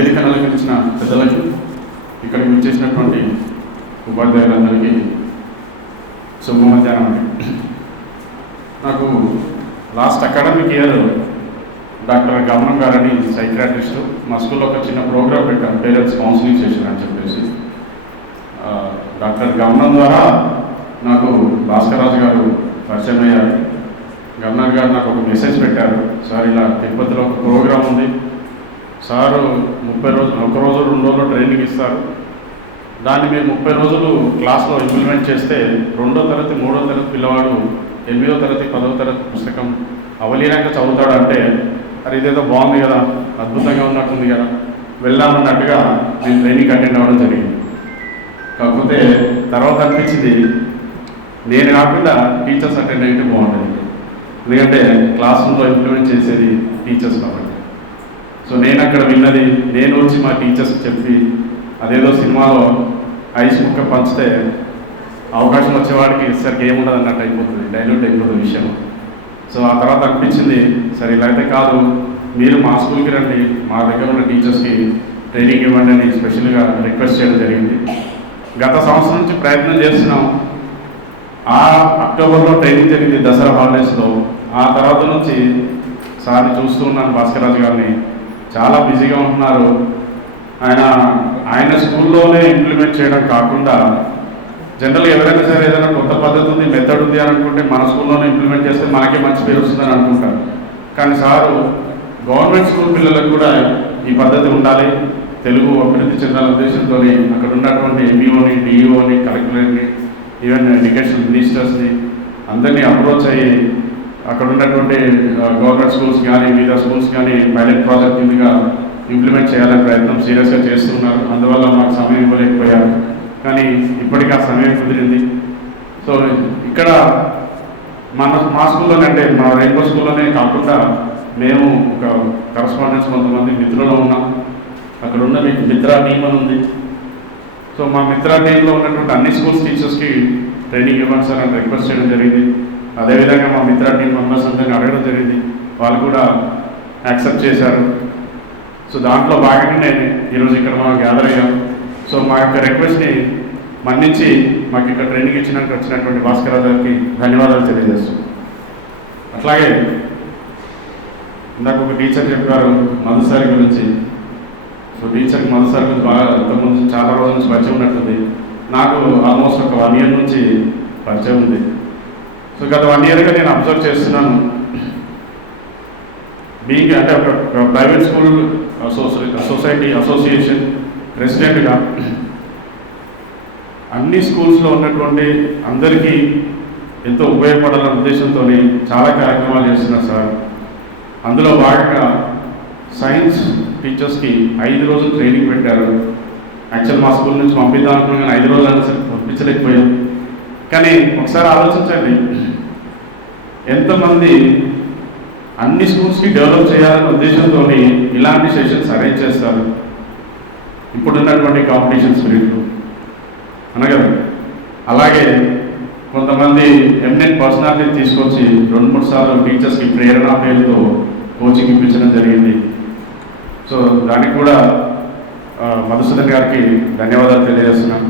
వేదికను అలంకరించిన పెద్దలకి, ఇక్కడికి వచ్చేసినటువంటి ఉపాధ్యాయులందరికీ శుభ మధ్యాహ్నం. నాకు లాస్ట్ అకాడమిక్ ఇయర్ డాక్టర్ గమనం గారని సైక్రాటిస్టు మా స్కూల్లో ఒక చిన్న ప్రోగ్రామ్ పెట్టాను, పేరెంట్స్ కౌన్సిలింగ్ సెషన్ అని చెప్పేసి. డాక్టర్ గమనం ద్వారా నాకు భాస్కర్రాజు గారు పరిచయం అయ్యారు. గవర్నర్ గారు నాకు ఒక మెసేజ్ పెట్టారు, సార్ ఇలా తిరుపతిలో ఒక ప్రోగ్రాం ఉంది సారు, 30 రోజులు, 1 రోజు 2 రోజులు ట్రైనింగ్ ఇస్తారు, దాన్ని మీరు 30 రోజులు క్లాస్లో ఇంప్లిమెంట్ చేస్తే 2వ తరగతి 3వ తరగతి పిల్లవాడు 8వ తరగతి 10వ తరగతి పుస్తకం అవలీనంగా చదువుతాడు. అంటే అది ఇదేదో బాగుంది కదా, అద్భుతంగా ఉన్నట్టుంది కదా, వెళ్దామన్నట్టుగా నేను ట్రైనింగ్ అటెండ్ అవ్వడం జరిగింది. కాకపోతే తర్వాత అనిపించింది నేను కాకుండా టీచర్స్ అటెండ్ అయితే బాగుంటుంది, ఎందుకంటే క్లాస్ రూమ్లో ఇంప్లిమెంట్ చేసేది టీచర్స్ కాబట్టి. సో నేను అక్కడ విన్నది నేను వచ్చి మా టీచర్స్కి చెప్పి అదేదో సినిమాలో ఐస్ ముక్క పంచితే అవకాశం వచ్చేవాడికి సరికి ఏముండదు అన్నట్టు అయిపోతుంది, డైల్యూట్ అయిపోతుంది విషయం. సో ఆ తర్వాత అనిపించింది, సరే ఇలా అయితే కాదు, మీరు మా స్కూల్కి రండి, మా దగ్గర ఉన్న టీచర్స్కి ట్రైనింగ్ ఇవ్వండి అని స్పెషల్గా రిక్వెస్ట్ చేయడం జరిగింది. గత సంవత్సరం నుంచి ప్రయత్నం చేస్తున్నాం. ఆ అక్టోబర్లో ట్రైనింగ్ జరిగింది దసరా హాలిడేస్లో. ఆ తర్వాత నుంచి సార్ని చూస్తూ ఉన్నాను, భాస్కర్రాజు గారిని, చాలా బిజీగా ఉంటున్నారు. ఆయన స్కూల్లోనే ఇంప్లిమెంట్ చేయడం కాకుండా జనరల్గా ఎవరైనా సరే ఏదైనా కొత్త పద్ధతి ఉంది, మెథడ్ ఉంది అని అనుకుంటే మన స్కూల్లోనే ఇంప్లిమెంట్ చేస్తే మనకే మంచి పేరు వస్తుందని అనుకుంటారు. కానీ సారు గవర్నమెంట్ స్కూల్ పిల్లలకు కూడా ఈ పద్ధతి ఉండాలి, తెలుగు అభివృద్ధి చెందాలనే ఉద్దేశంతో అక్కడ ఉన్నటువంటి ఎంఈఓని, డిఈఓని, కలెక్టర్ని, ఈవెన్ ఎడ్యుకేషన్ మినిస్టర్స్ని అందరినీ అప్రోచ్ అయ్యి అక్కడ ఉన్నటువంటి గవర్నమెంట్ స్కూల్స్ కానీ మిగతా స్కూల్స్ కానీ పైలట్ ప్రాజెక్ట్ కిందగా ఇంప్లిమెంట్ చేయాలనే ప్రయత్నం సీరియస్గా చేస్తున్నారు. అందువల్ల మాకు సమయం ఇవ్వలేకపోయారు, కానీ ఇప్పటికీ ఆ సమయం కుదిరింది. సో ఇక్కడ మా స్కూల్లోనే, అంటే మా రెయిన్బో స్కూల్లోనే కాకుండా మేము ఒక కరస్పాండెన్స్ కొంతమంది మిత్రులు ఉన్నాం. అక్కడ ఉన్న మీకు మిత్రా టీమ్ అని ఉంది. సో మా మిత్రా టీంలో ఉన్నటువంటి అన్ని స్కూల్స్ టీచర్స్కి ట్రైనింగ్ ఇవ్వండి సార్ అని రిక్వెస్ట్ చేయడం జరిగింది. అదేవిధంగా మా మిత్రా టీం మెంబర్స్ అందరినీ అడగడం జరిగింది, వాళ్ళు కూడా యాక్సెప్ట్ చేశారు. సో దాంట్లో భాగంగానే ఈరోజు ఇక్కడ మనం గ్యాదర్ అయ్యాం. సో మా యొక్క రిక్వెస్ట్ని మన్నించి మాకు ఇక్కడ ట్రైనింగ్ ఇచ్చినాక వచ్చినటువంటి భాస్కర్రాజు గారికి ధన్యవాదాలు తెలియజేస్తాం. అట్లాగే ఇందాక ఒక టీచర్ చెప్పారు మధుసారి గురించి. సో టీచర్కి మధుసారి గురించి బాగా ఇంతకుముందు చాలా రోజుల నుంచి పరిచయం ఉన్నట్టుంది. నాకు ఆల్మోస్ట్ ఒక 1 ఇయర్ నుంచి పరిచయం ఉంది. సో గత 1 ఇయర్గా నేను అబ్జర్వ్ చేస్తున్నాను, బీయింగ్ అంటే ఒక ప్రైవేట్ స్కూల్ సొసైటీ అసోసియేషన్ ప్రెసిడెంట్గా అన్ని స్కూల్స్లో ఉన్నటువంటి అందరికీ ఎంతో ఉపయోగపడాలనే ఉద్దేశంతో చాలా కార్యక్రమాలు చేస్తున్నారు సార్. అందులో భాగంగా సైన్స్ టీచర్స్కి 5 రోజులు ట్రైనింగ్ పెట్టారు. యాక్చువల్ మా స్కూల్ నుంచి పంపిద్దాం అనుకున్నాం, కానీ 5 రోజులు అయినా సరే పంపించలేకపోయాం. కానీ ఒకసారి ఆలోచించండి, ఎంతమంది అన్ని స్కూల్స్కి డెవలప్ చేయాలనే ఉద్దేశంతో ఇలాంటి సెషన్స్ అరేంజ్ చేస్తారు ఇప్పుడున్నటువంటి కాంపిటీషన్ స్పిరిట్లో అనగా. అలాగే కొంతమంది ఎమినెంట్ పర్సనాలిటీ తీసుకొచ్చి 2-3 సార్లు టీచర్స్కి ప్రేరణ పేరుతో కోచింగ్ ఇప్పించడం జరిగింది. సో దానికి కూడా మధుసూదన్ గారికి ధన్యవాదాలు తెలియజేస్తున్నాం.